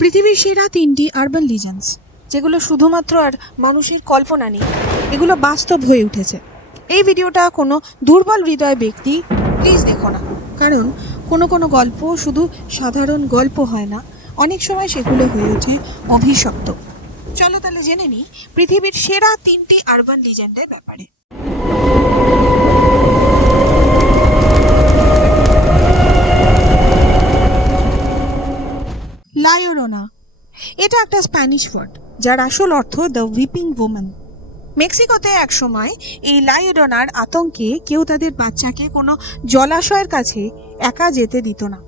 পৃথিবীর সেরা 3টি আরবান লিজেন্ডস, যেগুলো শুধুমাত্র আর মানুষের কল্পনা নেই, এগুলো বাস্তব হয়ে উঠেছে। এই ভিডিওটা কোনো দুর্বল হৃদয় ব্যক্তি প্লিজ দেখো না, কারণ কোনো গল্প শুধু সাধারণ গল্প হয় না, অনেক সময় সেগুলো হয়ে ওঠে অভিশপ্ত। চলো তাহলে জেনে নিই পৃথিবীর সেরা 3টি আরবান লিজেন্ডের ব্যাপারে। লা llorona, এটা একটা স্প্যানিশ ওয়ার্ড যার আসল অর্থ দ্য উইপিং ওম্যান। মেক্সিকোতে এক সময় এই লা lloronaর আতঙ্কে কেউ তাদের বাচ্চাকে কোনো জলাশয়ের কাছে একা যেতে দিত না।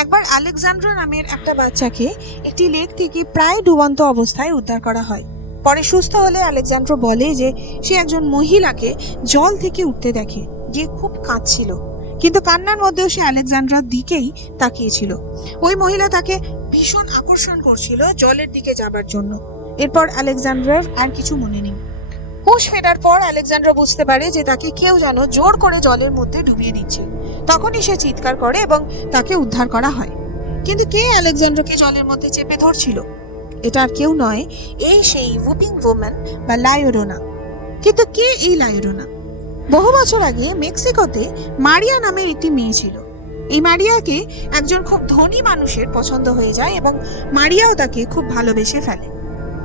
একবার আলেকজান্ড্রা নামের একটা বাচ্চাকে একটি লেক থেকে প্রায় ডুবন্ত অবস্থায় উদ্ধার করা হয়। পরে সুস্থ হলে আলেকজান্ড্রা বলে যে সে একজন মহিলাকে জল থেকে উঠতে দেখে, যে খুব কাঁদছিল, কিন্তু কান্নার মধ্যেও সে আলেকজান্ড্রার দিকেই তাকিয়েছিল। ওই মহিলা তাকে ভীষণ আকর্ষণ করছিল জলের দিকে যাবার জন্য। এরপর আলেকজান্ড্রার আর কিছু মনে নেই। হুঁশ ফেরার পর আলেকজান্ড্রা বুঝতে পারে যে তাকে কেউ যেন জোর করে জলের মধ্যে ডুবিয়ে দিচ্ছে। তখনই সে চিৎকার করে এবং তাকে উদ্ধার করা হয়। কিন্তু কে আলেকজান্ড্রাকে জলের মধ্যে চেপে ধরছিল? এটা আর কেউ নয়, এই সেই উইপিং ওম্যান বা লা llorona। কিন্তু কে এই লা llorona? বহু বছর আগে মেক্সিকোতে মারিয়া নামের একটি মেয়ে ছিল। এই মারিয়াকে একজন খুব ধনী মানুষের পছন্দ হয়ে যায় এবং মারিয়াও তাকে খুব ভালোবেসে ফেলে।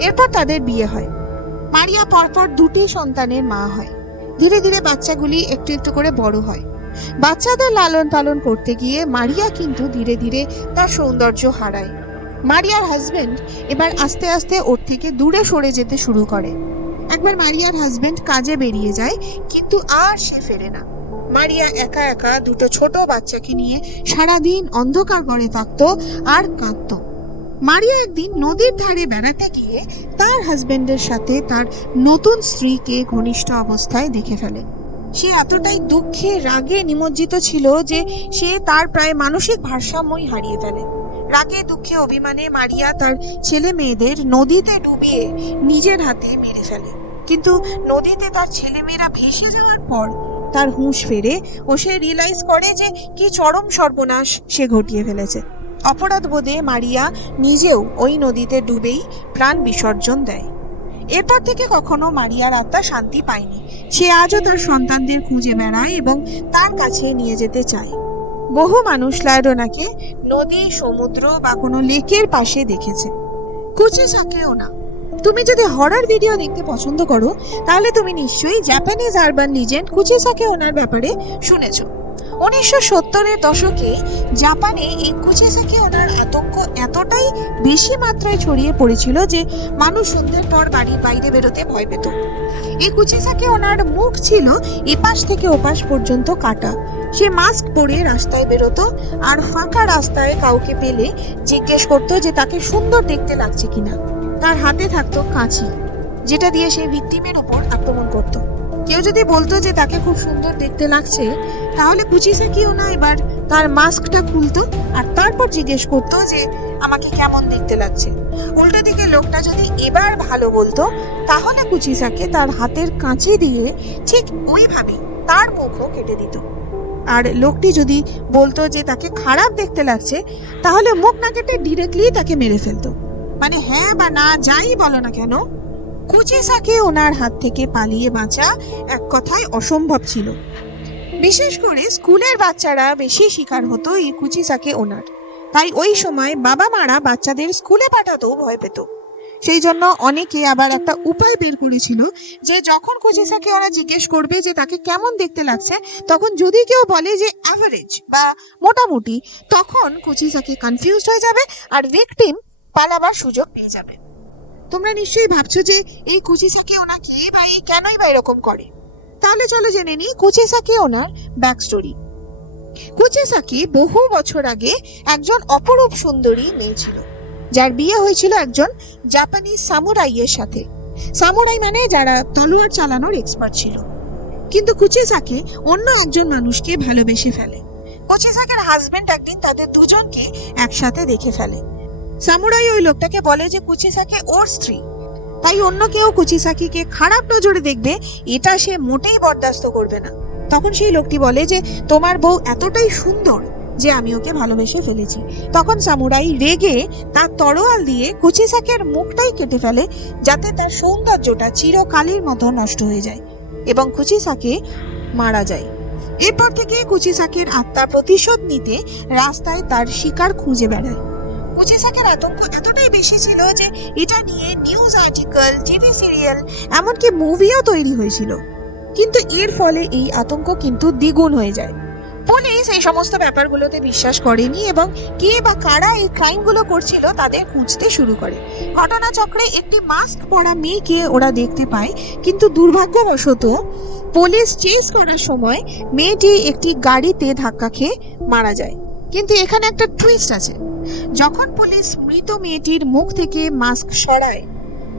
এরপর তাদের বিয়ে হয়। মারিয়া পরপর 2টি সন্তানের মা হয়। ধীরে ধীরে বাচ্চাগুলি একটু একটু করে বড় হয়। বাচ্চাদের লালন পালন করতে গিয়ে মারিয়া কিন্তু ধীরে ধীরে তার সৌন্দর্য হারায়। মারিয়ার হাজবেন্ড এবার আস্তে আস্তে ওর থেকে দূরে সরে যেতে শুরু করে। একবার মারিয়ার হাজবেন্ড কাজে বেরিয়ে যায়, কিন্তু আর সে ফেরে না। মারিয়া একা একা 2টো ছোট বাচ্চাকে নিয়ে সারাদিন অন্ধকার ঘরে থাকতো আর কাঁদতো। মারিয়া একদিন নদীর ধারে বেড়াতে গিয়ে তার হাজবেন্ডের সাথে তার নতুন স্ত্রীকে ঘনিষ্ঠ অবস্থায় দেখে ফেলে। সে এতটাই দুঃখে রাগে নিমজ্জিত ছিল যে সে তার প্রায় মানসিক ভারসাম্যই হারিয়ে ফেলে। রাগে দুঃখে অভিমানে মারিয়া তার ছেলে মেয়েদের নদীতে ডুবিয়ে নিজের হাতে মেরে ফেলে। কিন্তু নদীতে তার ছেলেমেয়েরা ভেসে যাওয়ার পর তার হুঁশ ফেরে ও সে রিয়েলাইজ করে যে কি চরম সর্বনাশ সে ঘটিয়ে ফেলেছে। অপরাধ বোধে মারিয়া নিজেও ওই নদীতে ডুবেই প্রাণ বিসর্জন দেয়। এরপর থেকে কখনো মারিয়ার আত্মা শান্তি পায়নি। সে আজও তার সন্তানদের খুঁজে বেড়ায় এবং তার কাছে নিয়ে যেতে চায়। বহু মানুষ লা lloronaকে নদী, সমুদ্র বা কোনো লেকের পাশে দেখেছে। কুচিসাকি ওনা, তুমি যদি হরর ভিডিও দেখতে পছন্দ করো তাহলে তুমি নিশ্চয়ই জাপানিজ আরবান লিজেন্ড কুচিসাকি ওনার ব্যাপারে শুনেছো। 1970-এর দশকে জাপানে এই কুচিসাকি ওনার আতঙ্ক এতটাই বেশি মাত্রায় ছড়িয়ে পড়েছিল যে মানুষ সন্ধ্যের পর বাড়ির বাইরে বেরোতে ভয় পেত। এই কুচিসাকি ওনার মুখ ছিল এপাশ থেকে ওপাশ পর্যন্ত কাটা। সে মাস্ক পরে রাস্তায় বেরোতো আর ফাঁকা রাস্তায় কাউকে পেলে জিজ্ঞেস করতো যে তাকে সুন্দর দেখতে লাগছে কিনা। তার হাতে থাকতো কাঁচি, যেটা দিয়ে সে ভিকটিমের উপর আক্রমণ করত। কেউ যদি বলতো যে তাকে খুব সুন্দর দেখতে লাগছে, তাহলে কুচিসাকি ওনা এবার তার মাস্কটা খুলতো আর তারপর জিজ্ঞেস করতো যে আমাকে কেমন দেখতে লাগছে। উল্টো দিকে লোকটা যদি এবার ভালো বলতো, তাহলে কুচিসাকি তার হাতের কাঁচি দিয়ে ঠিক ওইভাবেই তার মুখও কেটে দিত। আর লোকটি যদি বলতো যে তাকে খারাপ দেখতে লাগছে, তাহলে মুখ না কেটে ডিরেক্টলি তাকে মেরে ফেলতো। মানে হ্যাঁ বা না যাই বলো না কেন, কুচিসাকি ওনার হাত থেকে পালিয়ে বাঁচা এক কথায় অসম্ভব ছিল। বিশেষ করে স্কুলের বাচ্চারা বেশি শিকার হতো এই কুচিসাকি ওনার। তাই ওই সময় বাবা মারা বাচ্চাদের স্কুলে পাঠাতেও ভয় পেত। সেই জন্য অনেকে আবার একটা উপায় বের করেছিল যে যখন কুচিসাকি ওরা জিজ্ঞেস করবে যে তাকে কেমন দেখতে লাগছে, তখন যদি কেউ বলে যে অ্যাভারেজ বা মোটামুটি, তখন কুচিসাকি কনফিউজড হয়ে যাবে আর ভিকটিম পালাবার সুযোগ পেয়ে যাবে। তোমরা নিশ্চয়ই ভাবছো যে এই কুচিসাকি ওনা কে বা এই কেনই বা এরকম করে। তাহলে চলো জেনে নিই কুচিসাকি ওনার ব্যাক স্টোরি। কুচিসাকি বহু বছর আগে একজন অপরূপ সুন্দরী মেয়ে ছিল, যার বিয়ে হয়েছিল একজন জাপানিজ সামুরাইয়ের সাথে। সামুরাই মানে যারা তলোয়ার চালানোর এক্সপার্ট ছিল। কিন্তু কুচিসাকি অন্য একজন মানুষকে ভালোবেসে ফেলে। কুচিসাকির হাজবেন্ড একদিন তাদের দুজনকে একসাথে দেখে ফেলে। সামুরাই ওই লোকটাকে বলে যে কুচিসাকি ওর স্ত্রী, তাই অন্য কেউ কুচিসাকিকে খারাপ নজরে দেখবে এটা সে মোটেই বরদাস্ত করবে না। তখন সেই লোকটি বলে যে তোমার বউ এতটাই সুন্দর যে আমি ওকে ভালোবেসে ফেলেছি। তখন সামুরাই রেগে তার তরোয়াল দিয়ে কুচিসাকের মুখটাই কেটে ফেলে, যাতে তার সৌন্দর্যটা চিরকালের মতো নষ্ট হয়ে যায় এবং কুচিসাকে মারা যায়। এরপর থেকে কুচিসাকের আত্মা প্রতিশোধ নিতে রাস্তায় তার শিকার খুঁজে বেড়ায়। কুচিসাকের আতঙ্ক এতটাই বেশি ছিল যে এটা নিয়ে নিউজ আর্টিকেল, টিভি সিরিয়াল, এমনকি মুভিও তৈরি হয়েছিল। কিন্তু এর ফলে এই আতঙ্ক কিন্তু দ্বিগুণ হয়ে যায়। পুলিশ এই সমস্ত ব্যাপারগুলোতে বিশ্বাস করেনি এবং কে বা কারা এই ক্রাইমগুলো করছিল তাদের খুঁজতে শুরু করে। ঘটনাচক্রে একটি মাস্ক পরা মেয়েকে ওরা দেখতে পায়, কিন্তু দুর্ভাগ্যবশত পুলিশ চেস করার সময় মেয়েটি একটি গাড়িতে ধাক্কা খেয়ে মারা যায়। কিন্তু এখানে একটা টুইস্ট আছে। যখন পুলিশ মৃত মেয়েটির মুখ থেকে মাস্ক সরায়,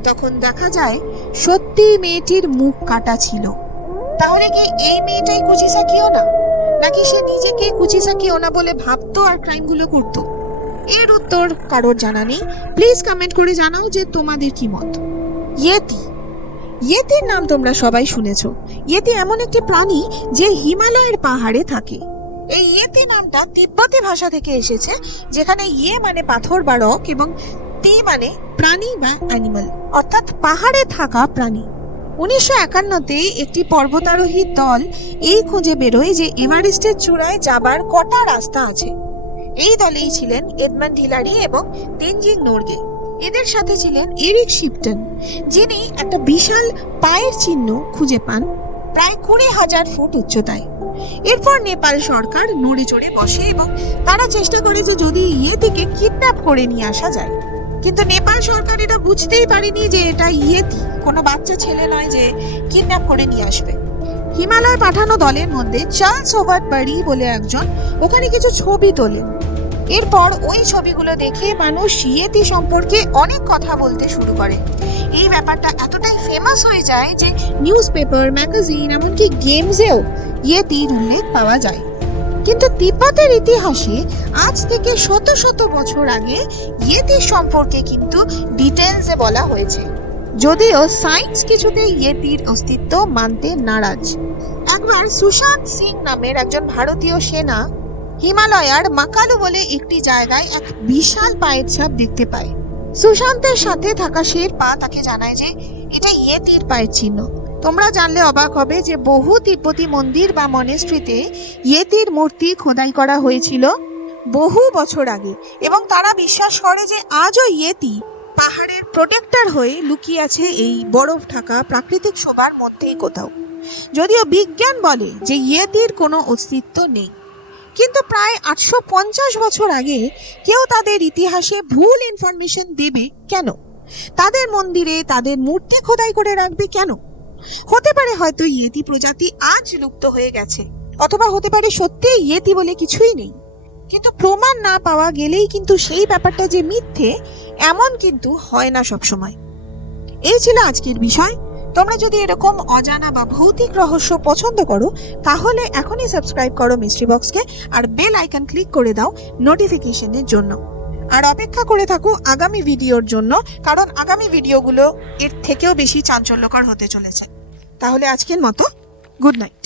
তখন দেখা যায় সত্যি মেয়েটির মুখ কাটা ছিল। তাহলে কি এই মেয়েটাই কুচিসাকিও না, নাকি সে নিজেকে কুচিসাকিও না বলে ভাবতো আর ক্রাইমগুলো করতো? এর উত্তর কারোর জানা নেই। প্লিজ কমেন্ট করে জানাও যে তোমাদের কি মত। ইয়েতি। ইয়েতির নাম তোমরা সবাই শুনেছো। ইয়েতি এমন একটি প্রাণী যে হিমালয়ের পাহাড়ে থাকে। এই ইয়েতি নামটা তিব্বতী ভাষা থেকে এসেছে, যেখানে ইয়ে মানে পাথর বা রক এবং তি মানে প্রাণী বা অ্যানিমাল, অর্থাৎ পাহাড়ে থাকা প্রাণী। 1951-তে একটি পর্বতারোহী দল এই খুঁজে বেরোয় যে এভারেস্টের চূড়ায় যাবার কটা রাস্তা আছে। এই দলেই ছিলেন এডমন্ড হিলারি এবং তেনজিং নোরগে। এদের সাথে ছিলেন এরিক শিপটন, যিনি একটা বিশাল পায়ের চিহ্ন খুঁজে পান প্রায় 20,000 ফুট উচ্চতায়। এরপর নেপাল সরকার নড়ে চড়ে বসে এবং তারা চেষ্টা করে যে যদি ইয়েতিকে কিডন্যাপ করে নিয়ে আসা যায়। কিন্তু নেপাল সরকার এটা বুঝতেই পারেনি যে এটা ইয়েতি, কোনো বাচ্চা ছেলে নয় যে কিডন্যাপ করে নিয়ে আসবে। হিমালয় পাঠানো দলের মধ্যে চার্লস হোভার্ড বারি বলে একজন ওখানে কিছু ছবি তোলেন। এরপর ওই ছবিগুলো দেখে মানুষ ইয়েতি সম্পর্কে অনেক কথা বলতে শুরু করে। এই ব্যাপারটা এতটাই ফেমাস হয়ে যায় যে নিউজ পেপার, ম্যাগাজিন, এমনকি গেমসেও ইয়েতির উল্লেখ পাওয়া যায়। কিন্তু তিব্বতের ইতিহাসে আজ থেকে শত শত বছর আগে ইয়েতির সম্পর্কে কিন্তু ডিটেলসে বলা হয়েছে, যদিও সায়েন্স কিছুতে ইয়েতির অস্তিত্ব মানতে নারাজ। একবার সুশান্ত সিং নামের একজন ভারতীয় সেনা হিমালয়ার মাকালু বলে একটি জায়গায় এক বিশাল পায়ের ছাপ দেখতে পায়। সুশান্তের সাথে থাকা শেরপা তাকে জানায় যে এটা ইয়েতির পায়ের চিহ্ন। তোমরা জানলে অবাক হবে যে বহু তিব্বতী মন্দির বা মনেস্ট্রিতে ইয়েতির মূর্তি খোদাই করা হয়েছিল বহু বছর আগে, এবং তারা বিশ্বাস করে যে আজও ইয়েতি পাহাড়ের প্রোটেক্টর হয়ে লুকিয়ে আছে এই বরফ ঢাকা প্রাকৃতিক শোভার মধ্যেই কোথাও। যদিও বিজ্ঞান বলে যে ইয়েতির কোনো অস্তিত্ব নেই, কিন্তু প্রায় 850 বছর আগে কেউ তাদের ইতিহাসে ভুল ইনফরমেশন দেবে কেন? তাদের মন্দিরে তাদের মূর্তি খোদাই করে রাখবে কেন? হতে পারে হয়তো ইয়েতি প্রজাতি আজ লুপ্ত হয়ে গেছে, অথবা হতে পারে সত্যি ইয়েতি বলে কিছুই নেই। কিন্তু প্রমাণ না পাওয়া গেলেই কিন্তু সেই ব্যাপারটা যে মিথ্যে এমন কিন্তু হয় না সবসময়। এই ছিল আজকের বিষয়। তোমরা যদি এরকম অজানা বা ভৌতিক রহস্য পছন্দ করো তাহলে এখনই সাবস্ক্রাইব করো মিস্ট্রি বক্সকে, আর বেল আইকন ক্লিক করে দাও নোটিফিকেশনের জন্য। আর অপেক্ষা করে থাকো আগামী ভিডিওর জন্য, কারণ আগামী ভিডিওগুলো এর থেকেও বেশি চাঞ্চল্যকর হতে চলেছে। তাহলে আজকের মতো গুড নাইট।